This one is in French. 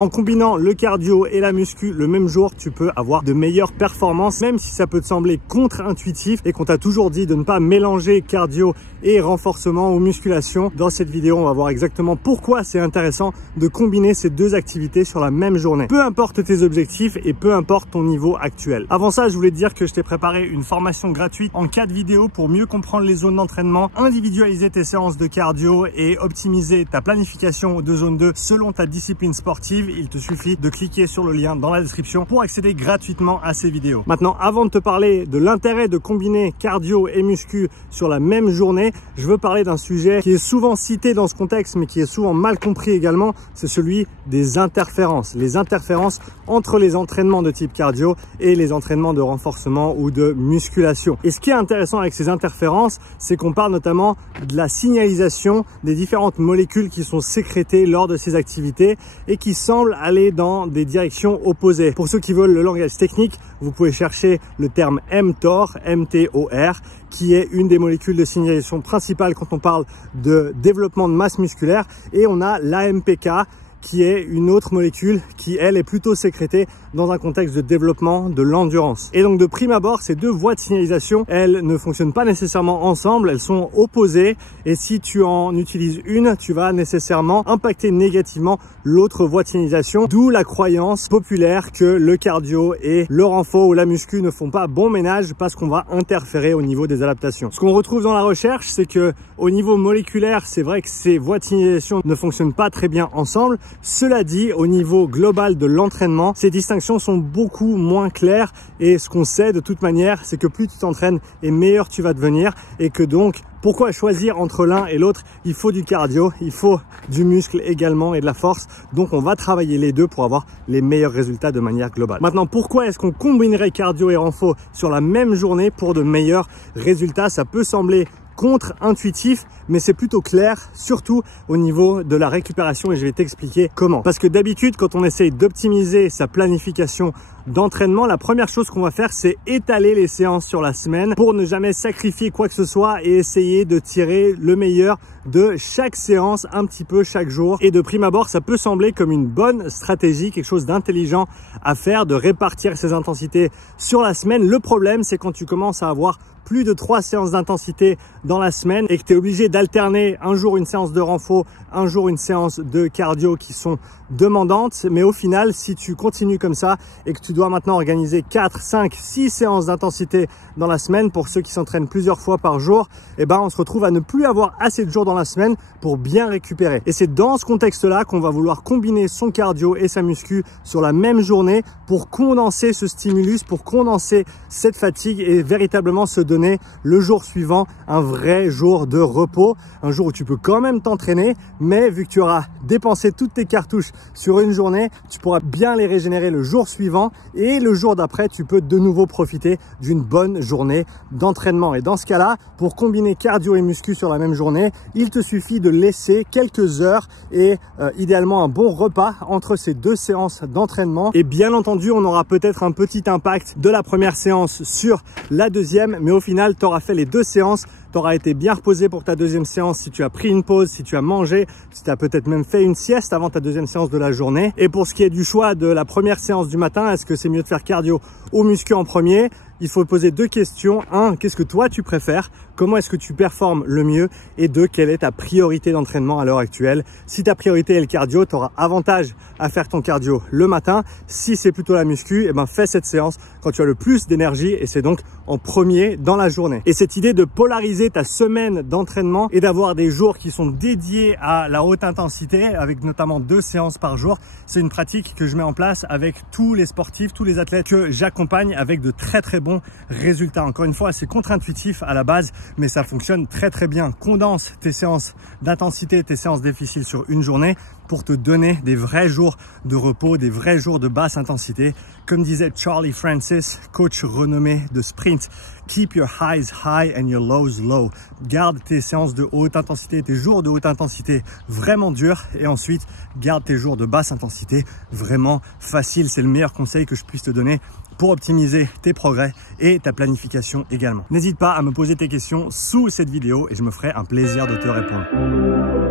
En combinant le cardio et la muscu le même jour, tu peux avoir de meilleures performances, même si ça peut te sembler contre-intuitif et qu'on t'a toujours dit de ne pas mélanger cardio et renforcement ou musculation. Dans cette vidéo, on va voir exactement pourquoi c'est intéressant de combiner ces deux activités sur la même journée. Peu importe tes objectifs et peu importe ton niveau actuel. Avant ça, je voulais te dire que je t'ai préparé une formation gratuite en 4 vidéos pour mieux comprendre les zones d'entraînement, individualiser tes séances de cardio et optimiser ta planification de zone 2 selon ta discipline sportive. Il te suffit de cliquer sur le lien dans la description pour accéder gratuitement à ces vidéos. Maintenant, avant de te parler de l'intérêt de combiner cardio et muscu sur la même journée, je veux parler d'un sujet qui est souvent cité dans ce contexte, mais qui est souvent mal compris également. C'est celui des interférences. Les interférences entre les entraînements de type cardio et les entraînements de renforcement ou de musculation. Et ce qui est intéressant avec ces interférences, c'est qu'on parle notamment de la signalisation des différentes molécules qui sont sécrétées lors de ces activités et qui semblent aller dans des directions opposées. Pour ceux qui veulent le langage technique, vous pouvez chercher le terme mTOR, M-T-O-R, qui est une des molécules de signalisation principales quand on parle de développement de masse musculaire. Et on a l'AMPK, qui est une autre molécule qui, elle, est plutôt sécrétée dans un contexte de développement de l'endurance. Et donc, de prime abord, ces deux voies de signalisation, elles ne fonctionnent pas nécessairement ensemble, elles sont opposées. Et si tu en utilises une, tu vas nécessairement impacter négativement l'autre voie de signalisation, d'où la croyance populaire que le cardio et le renfort ou la muscu ne font pas bon ménage parce qu'on va interférer au niveau des adaptations. Ce qu'on retrouve dans la recherche, c'est que au niveau moléculaire, c'est vrai que ces voies de signalisation ne fonctionnent pas très bien ensemble. Cela dit, au niveau global de l'entraînement, ces distinctions sont beaucoup moins claires et ce qu'on sait de toute manière, c'est que plus tu t'entraînes et meilleur tu vas devenir et que donc, pourquoi choisir entre l'un et l'autre? Il faut du cardio, il faut du muscle également et de la force. Donc, on va travailler les deux pour avoir les meilleurs résultats de manière globale. Maintenant, pourquoi est-ce qu'on combinerait cardio et renfo sur la même journée pour de meilleurs résultats? Ça peut sembler contre-intuitif, mais c'est plutôt clair, surtout au niveau de la récupération et je vais t'expliquer comment. Parce que d'habitude, quand on essaye d'optimiser sa planification d'entraînement, la première chose qu'on va faire, c'est étaler les séances sur la semaine pour ne jamais sacrifier quoi que ce soit et essayer de tirer le meilleur de chaque séance un petit peu chaque jour. Et de prime abord, ça peut sembler comme une bonne stratégie, quelque chose d'intelligent à faire, de répartir ses intensités sur la semaine. Le problème, c'est quand tu commences à avoir plus de 3 séances d'intensité dans la semaine et que tu es obligé d'alterner un jour une séance de renfo, un jour une séance de cardio qui sont demandantes. Mais au final, si tu continues comme ça et que tu dois maintenant organiser 4, 5, 6 séances d'intensité dans la semaine pour ceux qui s'entraînent plusieurs fois par jour, eh ben, on se retrouve à ne plus avoir assez de jours dans la semaine pour bien récupérer. Et c'est dans ce contexte-là qu'on va vouloir combiner son cardio et sa muscu sur la même journée pour condenser ce stimulus, pour condenser cette fatigue et véritablement se donner le jour suivant un vrai jour de repos, un jour où tu peux quand même t'entraîner, mais vu que tu auras dépensé toutes tes cartouches sur une journée, tu pourras bien les régénérer le jour suivant et le jour d'après, tu peux de nouveau profiter d'une bonne journée d'entraînement. Et dans ce cas-là, pour combiner cardio et muscu sur la même journée, il te suffit de laisser quelques heures et idéalement un bon repas entre ces deux séances d'entraînement. Et bien entendu, on aura peut-être un petit impact de la première séance sur la deuxième, mais au final, tu auras fait les deux séances. Tu auras été bien reposé pour ta deuxième séance si tu as pris une pause, si tu as mangé, si tu as peut-être même fait une sieste avant ta deuxième séance de la journée. Et pour ce qui est du choix de la première séance du matin, est-ce que c'est mieux de faire cardio ou muscu en premier? Il faut poser deux questions. 1, qu'est-ce que toi tu préfères? Comment est-ce que tu performes le mieux? Et 2, quelle est ta priorité d'entraînement à l'heure actuelle? Si ta priorité est le cardio, tu auras avantage à faire ton cardio le matin. Si c'est plutôt la muscu, eh ben fais cette séance quand tu as le plus d'énergie et c'est donc en premier dans la journée. Et cette idée de polariser ta semaine d'entraînement et d'avoir des jours qui sont dédiés à la haute intensité avec notamment 2 séances par jour, c'est une pratique que je mets en place avec tous les sportifs, tous les athlètes que j'accompagne avec de très bons résultats. Encore une fois, c'est contre-intuitif à la base, mais ça fonctionne très bien. Condense tes séances d'intensité, tes séances difficiles sur une journée pour te donner des vrais jours de repos, des vrais jours de basse intensité. Comme disait Charlie Francis, coach renommé de sprint, keep your highs high and your lows low. Garde tes séances de haute intensité, tes jours de haute intensité vraiment durs et ensuite garde tes jours de basse intensité vraiment faciles. C'est le meilleur conseil que je puisse te donner pour optimiser tes progrès et ta planification également. N'hésite pas à me poser tes questions sous cette vidéo et je me ferai un plaisir de te répondre.